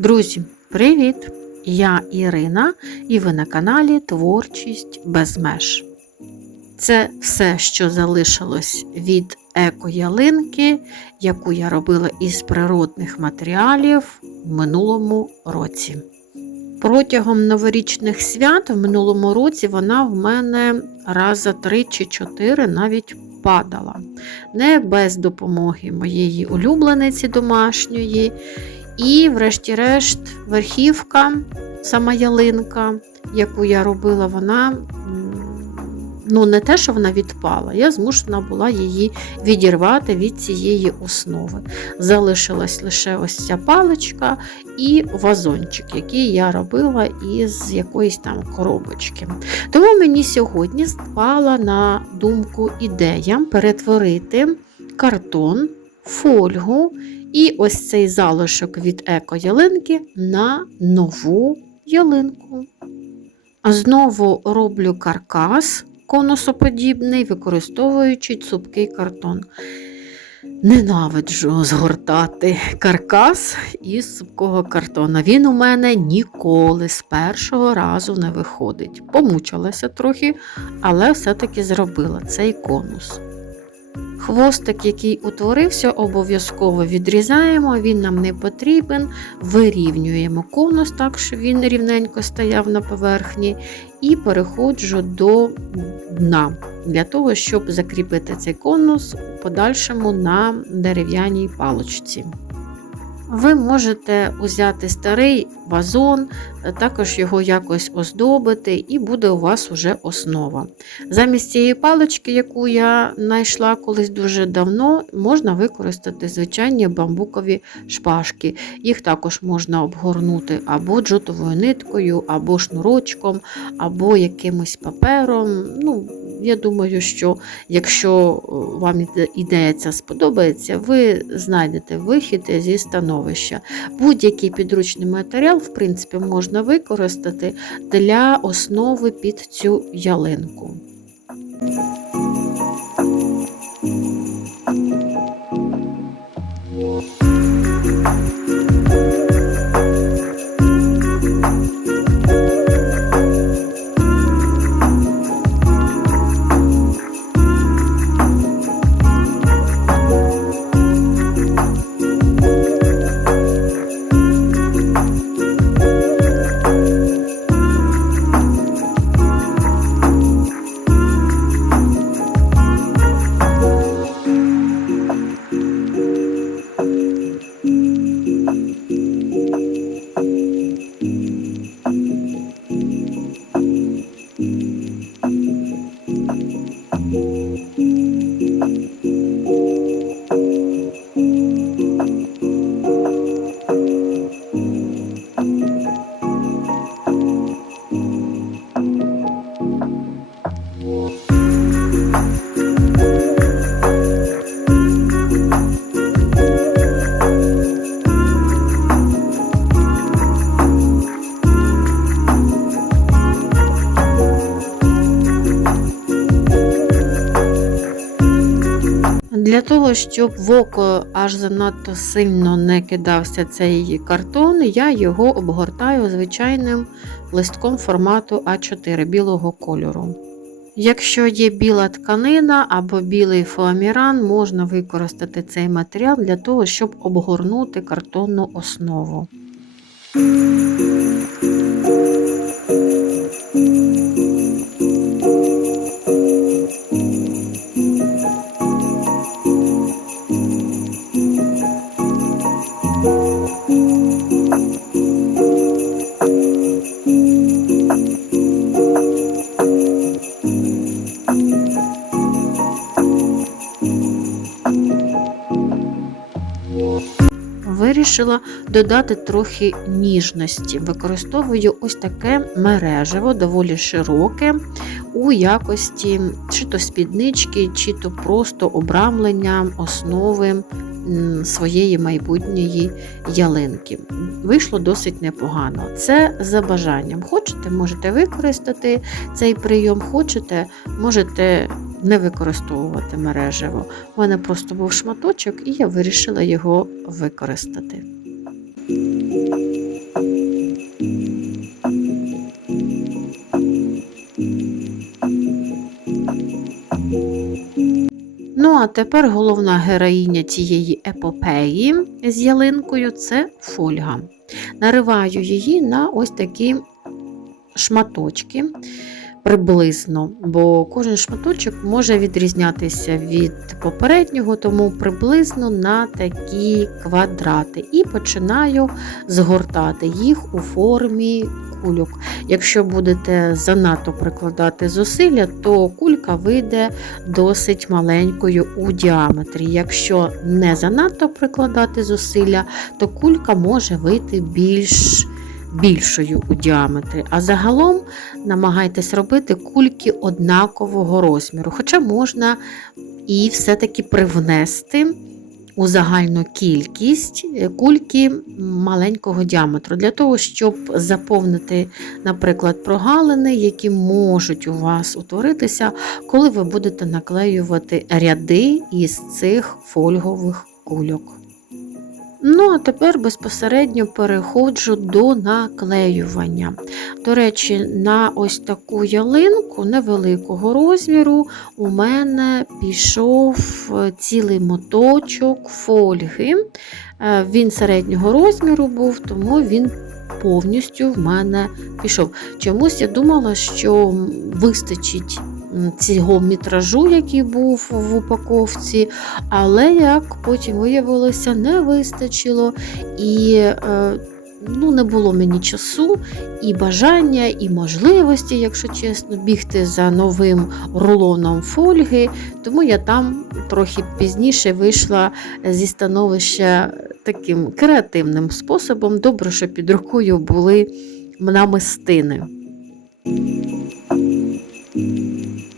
Друзі, привіт! Я Ірина і ви на каналі Творчість без меж. Це все, що залишилось від еко-ялинки, яку я робила із природних матеріалів в минулому році. Протягом новорічних свят в минулому році вона в мене раз за три чи чотири навіть падала. Не без допомоги моєї улюблениці домашньої. І, врешті-решт, верхівка, сама ялинка, яку я робила, вона ну, не те, що вона відпала, я змушена була її відірвати від цієї основи. Залишилась лише ось ця паличка і вазончик, який я робила із якоїсь там коробочки. Тому мені сьогодні спала на думку ідея перетворити картон, фольгу. І ось цей залишок від еко-ялинки на нову ялинку. Знову роблю каркас конусоподібний, використовуючи цупкий картон. Ненавиджу згортати каркас із цупкого картона. Він у мене ніколи з першого разу не виходить. Помучилася трохи, але все-таки зробила цей конус. Хвостик, який утворився, обов'язково відрізаємо, він нам не потрібен, вирівнюємо конус так, щоб він рівненько стояв на поверхні, і переходжу до дна, для того, щоб закріпити цей конус у подальшому на дерев'яній палочці. Ви можете взяти старий вазон, також його якось оздобити, і буде у вас вже основа. Замість цієї палички, яку я знайшла колись дуже давно, можна використати звичайні бамбукові шпажки. Їх також можна обгорнути або джутовою ниткою, або шнурочком, або якимось папером. Ну, Я думаю, що якщо вам ідея ця сподобається, ви знайдете вихід зі становища. Будь-який підручний матеріал, в принципі, можна використати для основи під цю ялинку. Для того, щоб в око аж занадто сильно не кидався цей картон, я його обгортаю звичайним листком формату А4 білого кольору. Якщо є біла тканина або білий фоаміран, можна використати цей матеріал для того, щоб обгорнути картонну основу. Вирішила додати трохи ніжності. Використовую ось таке мережево, доволі широке, у якості чи то спіднички, чи то просто обрамлення основи своєї майбутньої ялинки. Вийшло досить непогано. Це за бажанням. Хочете, можете використати цей прийом, хочете, можете не використовувати мережево. У мене просто був шматочок, і я вирішила його використати. Ну, а тепер головна героїня цієї епопеї з ялинкою це фольга. Нариваю її на ось такі шматочки приблизно, бо кожен шматочок може відрізнятися від попереднього, тому приблизно на такі квадрати. І починаю згортати їх у формі кульок. Якщо будете занадто прикладати зусилля, то кулька вийде досить маленькою у діаметрі. Якщо не занадто прикладати зусилля, то кулька може вийти більш більшою у діаметрі. А загалом намагайтесь робити кульки однакового розміру, хоча можна і все-таки привнести у загальну кількість кульки маленького діаметру, для того, щоб заповнити, наприклад, прогалини, які можуть у вас утворитися, коли ви будете наклеювати ряди із цих фольгових кульок. Ну, а тепер безпосередньо переходжу до наклеювання. До речі, на ось таку ялинку невеликого розміру у мене пішов цілий моточок фольги. Е, Він середнього розміру був, тому він повністю в мене пішов. Чомусь я думала, що вистачить цього мітражу, який був в упаковці, але як потім виявилося, не вистачило. І е, ну, не було мені часу, і бажання, і можливості, якщо чесно, бігти за новим рулоном фольги. Тому я там трохи пізніше вийшла зі становища таким креативним способом. Добре, що під рукою були намистини. うん。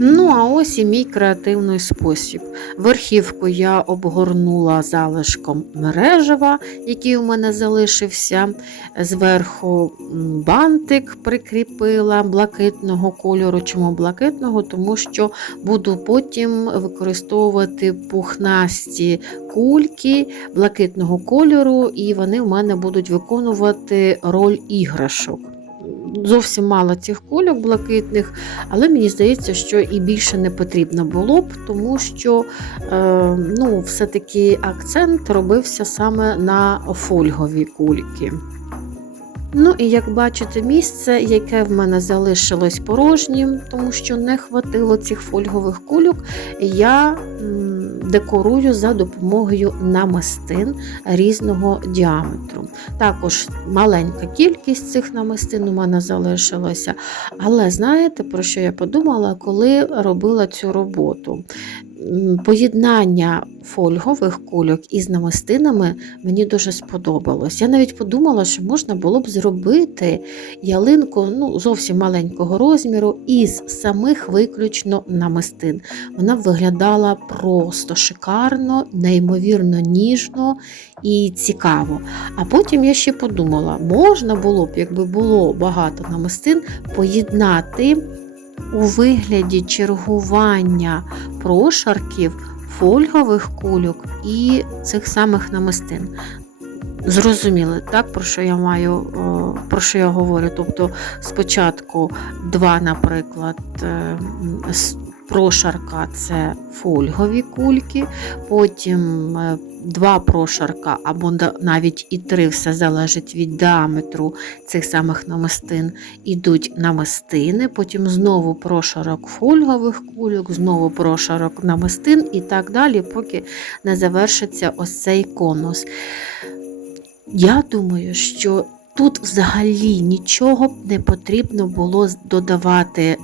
Ну, а ось і мій креативний спосіб. Верхівку я обгорнула залишком мережева, який у мене залишився. Зверху бантик прикріпила блакитного кольору. Чому блакитного? Тому що буду потім використовувати пухнасті кульки блакитного кольору, і вони в мене будуть виконувати роль іграшок зовсім мало цих кульок блакитних, але мені здається, що і більше не потрібно було б, тому що е, ну, все-таки акцент робився саме на фольгові кульки. Ну і як бачите, місце, яке в мене залишилось порожнім, тому що не хватило цих фольгових кульок, я декорую за допомогою намистин різного діаметру. Також маленька кількість цих намистин у мене залишилася. Але знаєте, про що я подумала, коли робила цю роботу? Поєднання фольгових кульок із намистинами мені дуже сподобалось. Я навіть подумала, що можна було б зробити ялинку ну, зовсім маленького розміру із самих виключно намистин. Вона виглядала просто шикарно, неймовірно ніжно і цікаво. А потім я ще подумала, можна було б, якби було багато намистин, поєднати у вигляді чергування прошарків, фольгових кульок і цих самих намистин. Зрозуміли, так, про що я маю, про що я говорю? Тобто спочатку два, наприклад, е, прошарка це фольгові кульки, потім е, два прошарка, або навіть і три, все залежить від діаметру цих самих намистин, ідуть намистини, потім знову прошарок фольгових кульок, знову прошарок намистин і так далі, поки не завершиться ось цей конус. Я думаю, що тут взагалі нічого не потрібно було додавати е,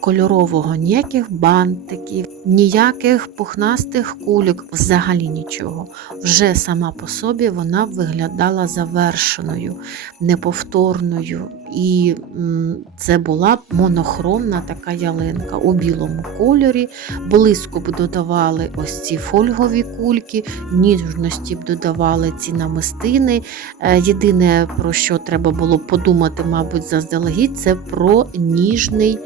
кольорового, ніяких бантиків, ніяких пухнастих кульок, взагалі нічого. Вже сама по собі вона виглядала завершеною, неповторною. І це була монохромна така ялинка у білому кольорі. Блиску б додавали ось ці фольгові кульки, ніжності б додавали ці намистини. Е, Єдине, про що треба було подумати, мабуть, заздалегідь, це про ніжний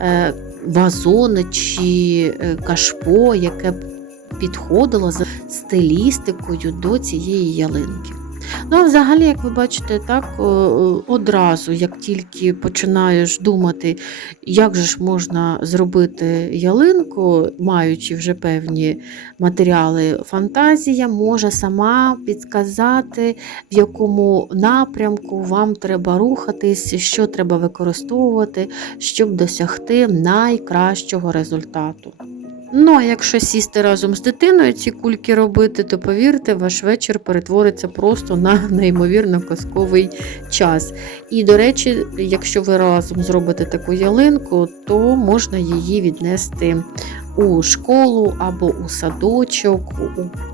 е, вазон чи е, кашпо, яке б підходило за стилістикою до цієї ялинки. Ну, а взагалі, як ви бачите, так одразу, як тільки починаєш думати, як же ж можна зробити ялинку, маючи вже певні матеріали, фантазія може сама підказати, в якому напрямку вам треба рухатись, що треба використовувати, щоб досягти найкращого результату. Ну, а якщо сісти разом з дитиною ці кульки робити, то повірте, ваш вечір перетвориться просто на неймовірно казковий час. І, до речі, якщо ви разом зробите таку ялинку, то можна її віднести у школу або у садочок,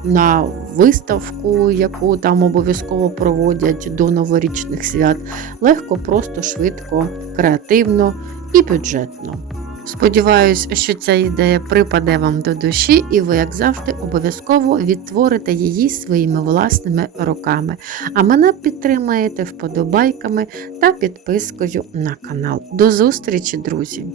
на виставку, яку там обов'язково проводять до новорічних свят. Легко, просто, швидко, креативно і бюджетно. Сподіваюсь, що ця ідея припаде вам до душі, і ви, як завжди, обов'язково відтворите її своїми власними руками. А мене підтримаєте вподобайками та підпискою на канал. До зустрічі, друзі!